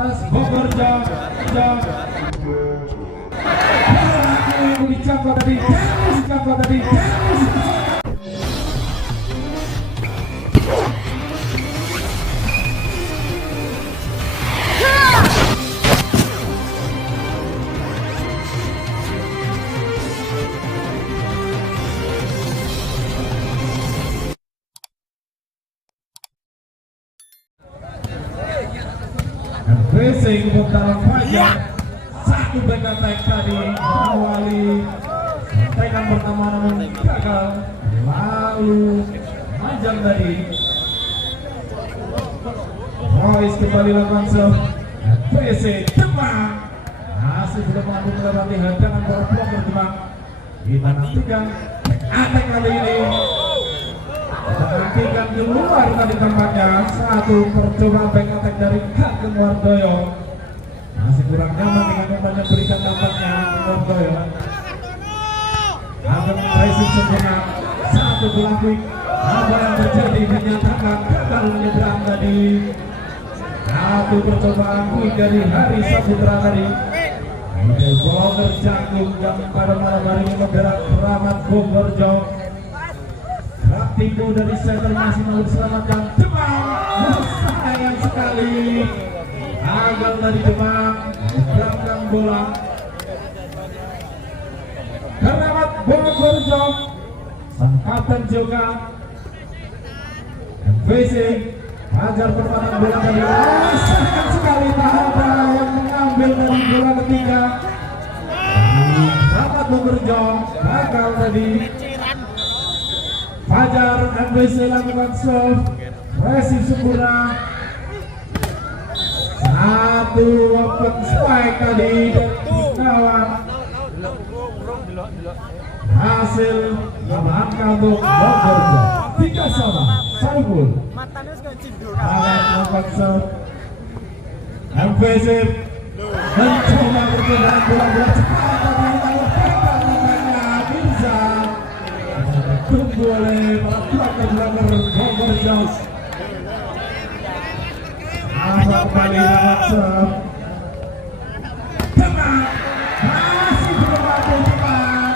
atas Bogor Jawa. Dicampur tadi, dicampur tadi. Racing dalam Fajar, satu back attack tadi mengawali tekan pertama namun gagal, lalu Majang tadi Royce kembali lakukan serve. PC Demak masih belum mampu melewati hadangan para blocker Demak. Kita nantikan back attack kali ini. Kita nantikan keluar tadi tampaknya satu percobaan back attack dari Kagem Wardoyo. Masih kurang nyaman dengan umpan yang berikan tampaknya Wardoyo. Kagem racing sempurna, satu bola quick. Apa yang terjadi dinyatakan gagal menyeberang tadi. Satu percobaan quick dari Hari Saputra tadi. Ini blocker Jagung yang pada malam hari ini membela Keramat Bogor Jawa. Raktiku dari center masih mau diselamatkan Demak. Sayang sekali gagal dari Demak belakang bola. Keramat Bogor Jawa sempatan juga MVC Fajar pertahanan bola dari sayang sekali Tahada yang mengambil dari bola ketiga. Keramat Bogor Jawa gagal tadi. Fajar MVC lakukan serve, resip sempurna. Satu open spike tadi dari kawan. Hasil langkah untuk Bogor Jawa 3-sama. Saiful lakukan serve. MVC mencoba percobaan bola cepat tadi bisa tunggu oleh para blocker Bogor Jawa. Kembali lakukan serve. Demak masih belum mampu cepat.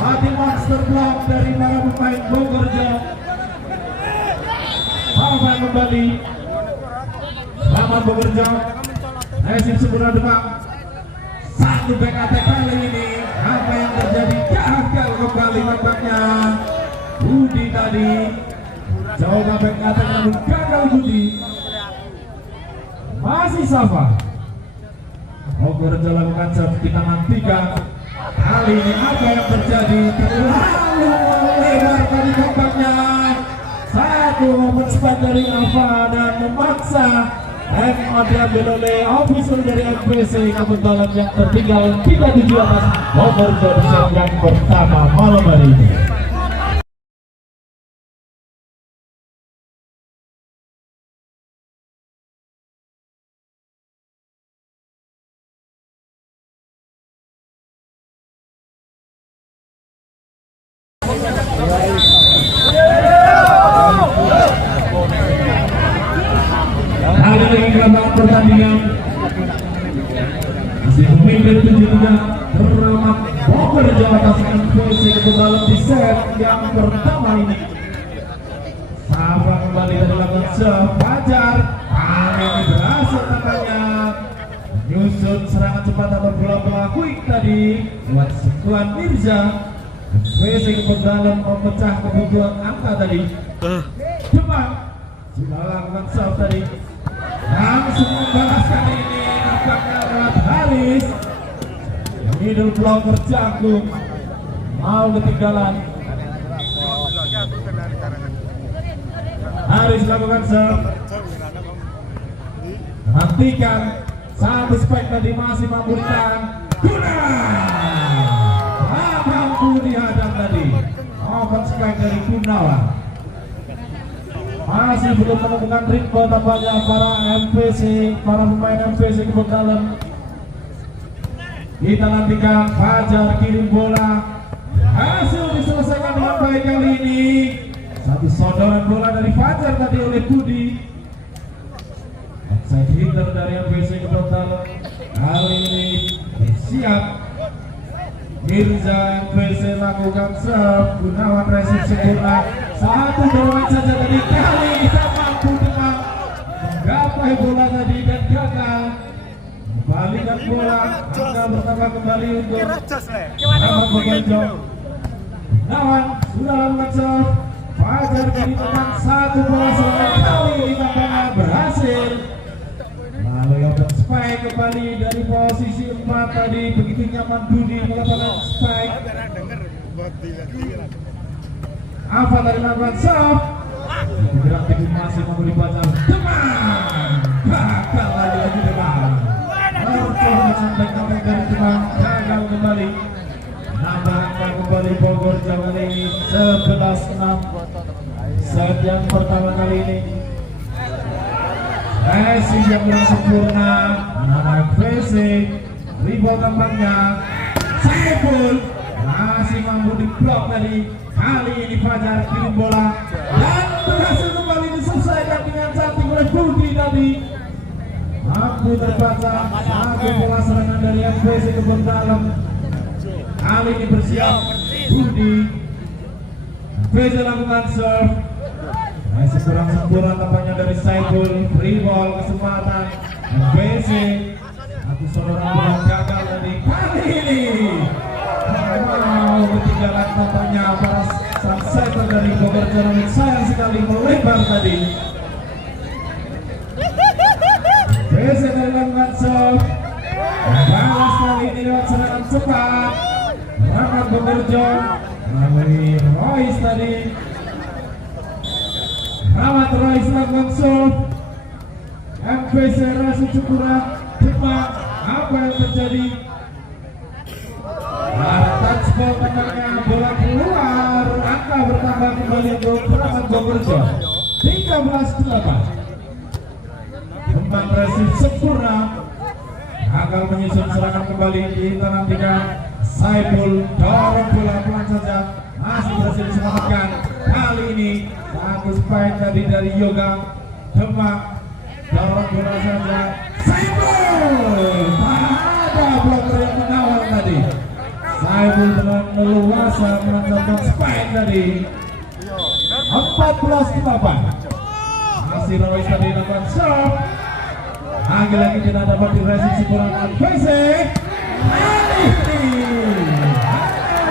Mati monster block dari para pemain Bogor Jawa. Alfa kembali. Selamat Bogor Jawa. Resip sempurna Demak. Satu back attack kali ini. Apa yang terjadi? Gagal kembali nampaknya. Budi tadi coba back attack namun gagal Budi. Masih Safa. Bogor Jawa lakukan serve. Kita nantikan kali ini apa yang terjadi. Terlalu lebar tadi nampaknya. Satu momen spike dari Alfa dan memaksa diambil oleh official dari MVC. Kebetulan yang tertinggal 3-7 atas Bogor Jawa di set yang pertama malam hari ini. Kali ini kelanjutan pertandingan masih memimpin 7-3 Keramat Bogor Jawa atas MVC kebetulan di set yang pertama ini. Safa kembali dari lakukan serve. Fajar kali ini berhasil tampaknya menyusun serangan cepat atau bola-bola quick tadi buat Sekuan Mirza. MVC kebetulan memecah kebutuhan angka tadi. Demak sudah lakukan serve tadi. Langsung membalas kali ini nampaknya lewat Haris. Middle blocker Jagung mau ketinggalan. Haris lakukan serve. Nantikan satu spike tadi masih mampu ditahan. Gunawan mampu dihadang tadi. Open spike dari Gunawan. Masih belum menemukan ritme tampaknya para MVC, para pemain MVC kebetulan. Kita nantikan Fajar kirim bola. Hasil diselesaikan dengan baik kali ini. Satu sodoran bola dari Fajar tadi oleh Budi. Side hitter dari MPC Kebontal kali ini siap. Mirza MPC lakukan serve, Gunawan resip sempurna, satu dorongan saja tadi, kali kita mampu dengan menggapai bola tadi dan gagal membalikan bola. Angka bertambah kembali untuk Ahmad Bogerjo. Gunawan sudah lakukan serve, Fajar dari teman, satu bola serangan kali ini tampaknya berhasil. Lalu open spike kembali dari posisi 4 tadi, begitu nyaman Budi melakukan spike. Apa dari melakukan serve, gerak tipu masih memberi Fajar. Demang gagal lagi Demang. Performa back dari Demang gagal kembali. Nambahkan kembali Bogor Jawa ini 11-6. Set yang pertama kali ini Messi yang kurang sempurna, nama MPC rebound tampaknya Saiful masih mampu diblok tadi. Kali ini Fajar kirim bola dan berhasil kembali diselesaikan dengan cantik oleh Budi tadi. Mampu terbaca satu bola serangan dari MPC Kebontal. Kali ini bersiap Budi. MPC lakukan serve, masih kurang sempurna tampaknya dari Saiful. Free ball kesempatan MPC. Satu saudara bola gagal tadi. Kali ini ketinggalan tampaknya para sang center dari Bogor Jawa, sayang sekali melebar tadi. MPC dari lakukan serve, balas kali ini lewat serangan cepat. Rahmat Bogerjo melalui Royce tadi. Rahmat Royce lakukan serve, MPC rasa kurang cepat. Apa yang terjadi? Ada touchball tampaknya, bola keluar. Angka bertambah kembali untuk Rahmat Bogerjo 13-8. Kembang resip sempurna, gagal menyusun serangan kembali. Kita nantikan Saiful dorong bola pelan saja, masih berhasil diselamatkan. Kali ini satu spike tadi dari Yoga Demak, dorong bola saja Saiful, ada blocker yang mengawal tadi. Saiful dengan leluasa melancarkan spike tadi. 14-8. Masih Royce tadi lakukan serve, lagi-lagi tidak dapat direspon sempurna MPC. Kali ini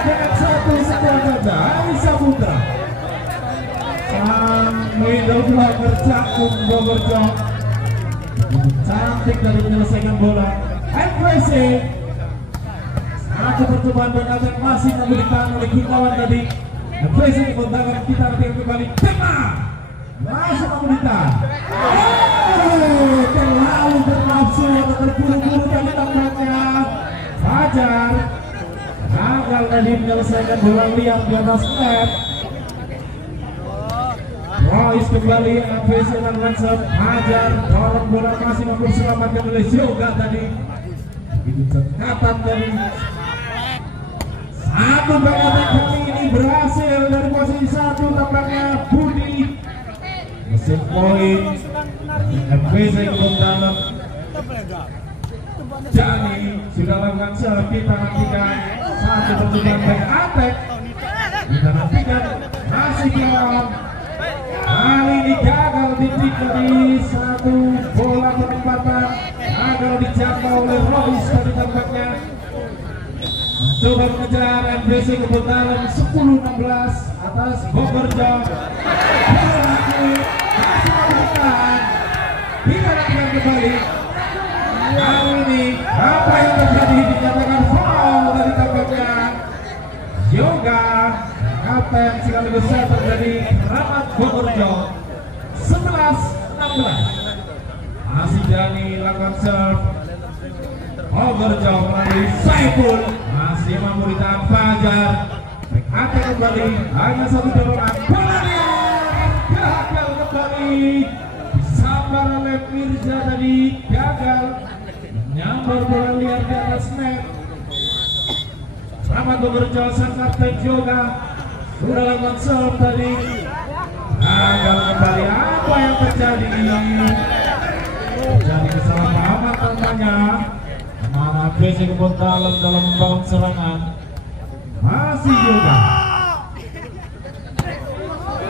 dengan satu skor saja Aisyah Putra sang middle blocker Cakung Bogerjo cantik dari menyelesaikan bola. MPC satu percobaan dan attack masih memberikan oleh Gunawan tadi. MPC kontangan kita nanti kembali Demang masuk memberikan. Terlalu bernafsu atau terburu-buru tadi tampaknya Fajar gagal tadi menyelesaikan bola liar di atas net. Royce kembali, MPC lakukan serve, Fajar dorong bola masih mampu diselamatkan oleh Yoga tadi. Begitu cekatan dari satu back attack kali ini berhasil dari posisi 1 tampaknya Budi. Mesin poin MPC Kebontal. Jani sudah lakukan serve, kita nantikan satu percobaan back attack. Kita nantikan masih lawan. Kali ini gagal titik dari satu bola penempatan, gagal dijangkau oleh Royce tadi tampaknya. Coba mengejar MPC Kebontal 10-16 atas Bogerjo. Kita nantikan kembali. Kali ini apa yang terjadi, dinyatakan foul dari tampaknya Yoga kapten sekaligus center dari Rahmat Bogerjo. 11-16. Masih Jani lakukan serve, Bogerjo melalui Saiful masih mampu ditahan Fajar. Back attack kembali, hanya satu dorongan, bola gagal kembali. Disambar oleh Mirza tadi, gagal menyambar bola liar di atas net. Rahmat Bogerjo sang kapten Yoga sudah lakukan serve tadi, gagal kembali. Apa yang terjadi? bolanya. Mana BC Kebon Dalam membangun serangan. Masih juga.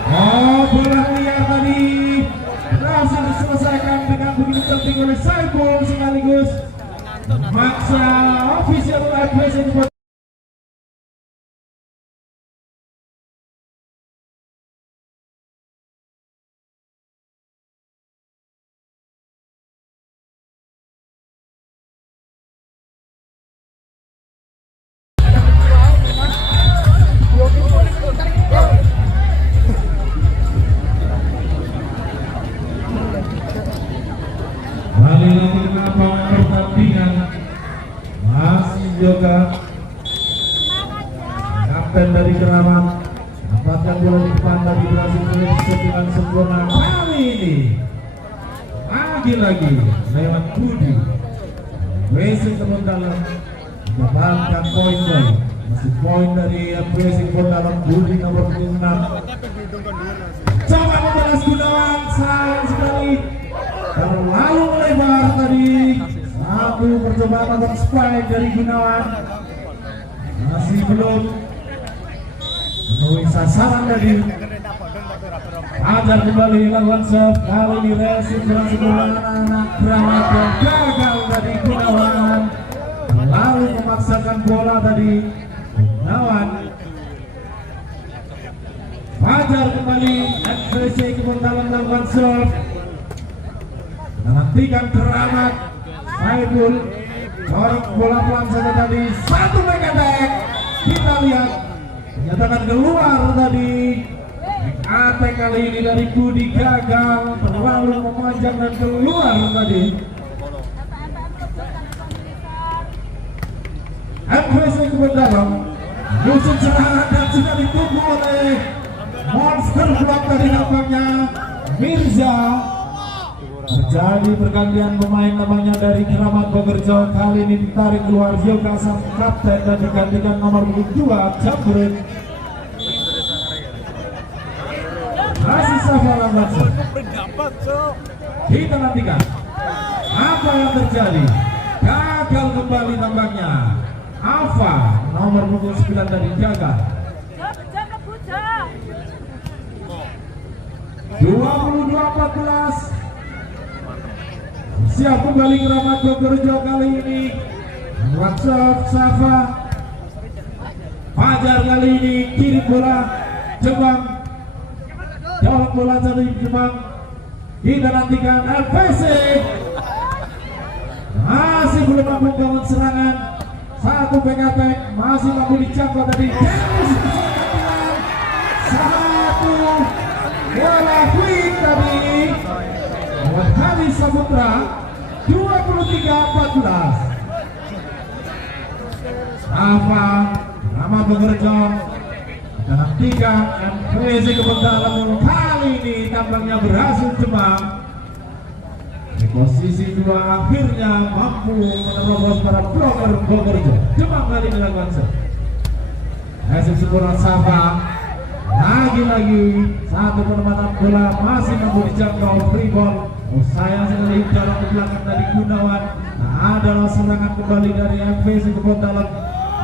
Oh, bola liar tadi berhasil diselesaikan dengan begitu penting oleh Saiful sekaligus maksa official BC Kebon. Balik lagi ke lapangan pertandingan. Masih juga kapten dari Keramat dapatkan bola di depan tadi berhasil menyelesaikan dengan sempurna. Kali ini lagi-lagi lewat Budi BC Kebon Dalam mendapatkan poin. Masih poin dari BC Kebon Dalam. Budi nomor 6 coba membalas Gunawan, sayang sekali terlalu melebar tadi. Satu percobaan untuk spike dari Gunawan masih belum memenuhi sasaran tadi. Ajar kembali lawan serve, kali ini racing berhasil anak Keramat dan gagal dari Gunawan, lalu memaksakan bola tadi Gunawan. Fajar kembali, BC Kebon Dalam lawan serve, menantikan Keramat. Saiful corek bola pelan saja tadi, satu back attack. Kita lihat menyatakan keluar tadi. Attack kali ini dari Budi gagal, terlalu memanjang dan keluar tadi. BC Kebon Dalam musuh serangan dan sudah ditunggu oleh monster block dari nampaknya Mirza. Terjadi pergantian pemain namanya dari Keramat Bogerjo. Kali ini ditarik keluar Yoga sang kapten dan digantikan nomor 2 Jambrut. Masih Safa Lambatson. Kita nantikan apa yang terjadi. Gagal kembali tampaknya. Alfa nomor 9 tadi gagal. 22-14. Siap kembali Keramat Bogerjo kali ini. WhatsApp Safa. Fajar kali ini kirim bola Jepang. Jawab bola dari Jepang. Kita nantikan LPC masih belum mampu membangun serangan. Satu back attack masih mampu dijangkau tadi. Satu bola quick tadi buat Hari Saputra. 23-14. Apa nama Bogerjo kita nantikan BC Kebon Dalam kali ini tampaknya berhasil Jepang. Di posisi 2 akhirnya mampu menerobos para blocker Bogerjo. Jepang kali ini lakukan serve. Hasil sempurna Safa. Lagi-lagi satu penempatan bola masih mampu dijangkau free ball. Sayang sekali jalan ke belakang dari Gunawan. Adalah serangan kembali dari BC Kebon Dalam.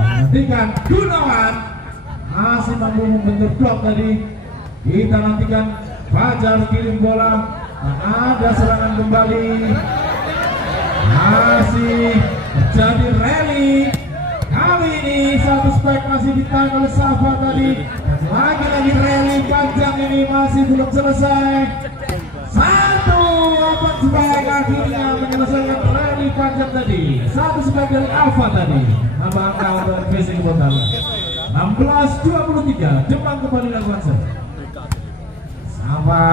Nantikan Gunawan masih mampu membentuk blok tadi. Kita nantikan Fajar kirim bola. Ada serangan kembali. Masih terjadi rally. Kali ini satu spike masih ditahan oleh Safa tadi. Lagi-lagi rally panjang ini masih belum selesai. Satu open spike akhirnya menyelesaikan rally panjang tadi. Satu spike dari Alfa tadi. Nama angka untuk BC Kebon Dalam. 16-23. Jepang kembali lakukan serve. Safa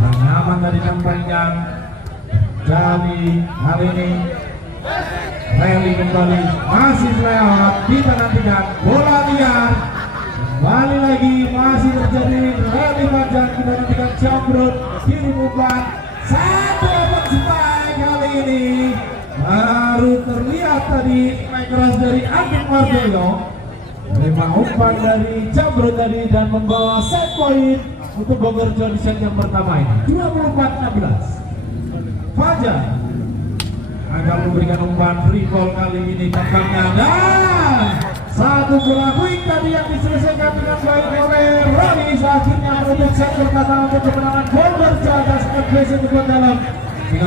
nyaman dari panjang. Jadi hari ini rally kembali masih lewat. Kita nantikan bola liar. Kembali lagi masih terjadi rally panjang. Kita nantikan Jambrut kirim umpan. Satu open spike kali ini baru terlihat tadi spike keras dari Agung Mardoyo. Terima umpan dari Jambrut tadi dan membawa set point untuk Bogerjo di set yang pertama ini. 24-16. Fajar akan memberikan umpan recall kali ini tampaknya, dan satu bola quick tadi yang diselesaikan dengan baik oleh Roni akhirnya menutup set pertama untuk kemenangan Bogor Jawa Barat FC Kebon Dalam